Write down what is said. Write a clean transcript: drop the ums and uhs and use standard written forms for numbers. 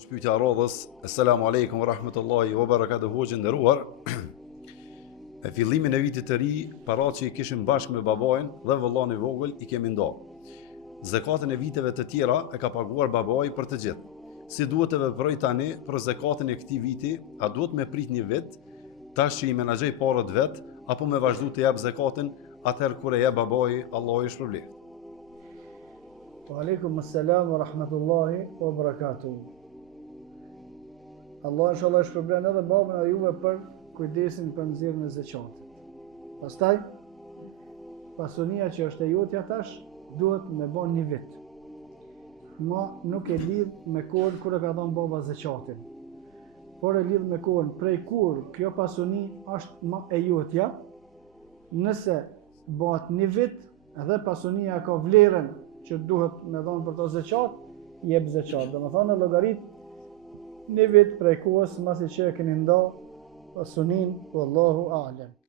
Hoqë pyetja radhës, Assalamu alaikum wa rahmetullahi wa barakatuhu, hoqë nderuar. E fillimin e vitit të ri, paratë që i kishim bashkë me babajnë dhe vëllain e vogël i kemi nda. Zekatën e viteve të tjera e ka paguar babai për të gjithë. Si duhet të veproj tani për zekatën e këtij viti? A duhet me prit një vit, tash që i menaxhoj parët vet, apo me vazhdu të jap zekatën atëherë kur e jep babai, Allahu i shpërblet. Wa alaikum assalam wa rahmatullahi wa barakatuh. Allah inshallah shpërblen edhe babën e juve për kujdesin për nxjerrjen e zakatit. Pastaj pasunia që është e jotja tash duhet me bën një vit. Ma nuk e lidh me kohën kur e ka dhënë baba zakatin. Por e lidh me kohën prej kur kjo pasuni është më e jotja. Nëse bëhet një vit edhe pasunia ka vlerën që duhet me dhënë për to zakat, jep zakat. Domethënë llogarit një vit prej kohës mbasi që e keni nda pasunin, wallahu a'lam.